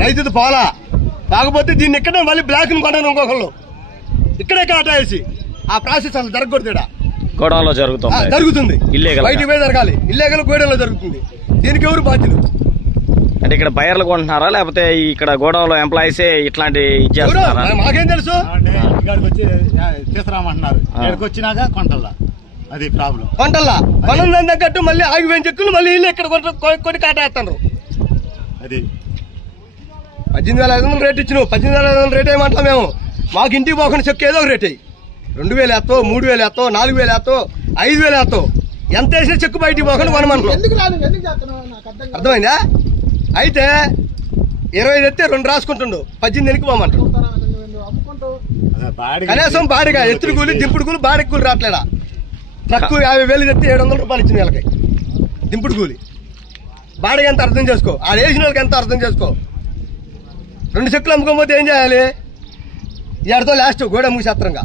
రైతు పాలా కాకపోతే దీన్ని ఇక్కడే మళ్ళీ బ్లాక్ ని కొనను ఇంకొకళ్ళు ఇక్కడే కాటేసి ఆ ప్రాసెస్ అసలు జరగకూడదు. గోడౌన్లో జరుగుతుంది బయటికి పోయి జరగాలి. ఇల్లీగల్ గోడౌన్లో జరుగుతుంది. దీనికి ఎవరు బాధ్యులు? అంటే ఇక్కడ బయర్లు కొంటున్నారా లేకపోతే ఇక్కడ గోడౌన్లో ఎంప్లాయీసే ఇట్లాంటి ఇచ్చేస్తున్నారా? మాకేం తెలుసు. ఇక్కడికి వచ్చి తీసుకురామంటున్నారు. ఇక్కడికి వచ్చినాక కొంటల్లా అది ప్రాబ్లం. కొంటల్లా కొనం తగ్గట్టు మళ్ళీ ఆగిపోయిన చెక్కులు మళ్ళీ ఇల్లు ఇక్కడ కొన్ని కాటేస్తున్నారు. అది 18,500 రేట్ ఇచ్చినావు. 18,500 రేట్ ఏమంటాం మేము? మాకు ఇంటికి పోకుండా చెక్కు ఏదో ఒక రేట్ అయ్యి 2,000 వేస్తావు, 3,000 వేస్తావు, 4,000 వేస్తావు, 5,000 వేస్తావు. ఎంత వేసినా చెక్కు బయటికి పోకుండా కొనమంటున్నాం. అర్థమైందా? అయితే 20 ఎత్తే 2 రాసుకుంటుండు. 18 పోమంటాడు. కనీసం బాడిగా ఎత్తుడు కూలి దింపుడు కూలి బాడికి కూలి రావట్లేదా? ట్రక్కు 50,000 తెస్తే 700 రూపాయలు ఇచ్చిన వీళ్ళకి దింపుడు కూలి. బాడిగా ఎంత అర్థం చేసుకో. ఆ వేసిన వాళ్ళకి ఎంత అర్థం చేసుకో. 2 చెక్కులు అమ్ముకోకపోతే ఏం చేయాలి? ఎడతో లాస్ట్ గోడ మూసేత్రంగా.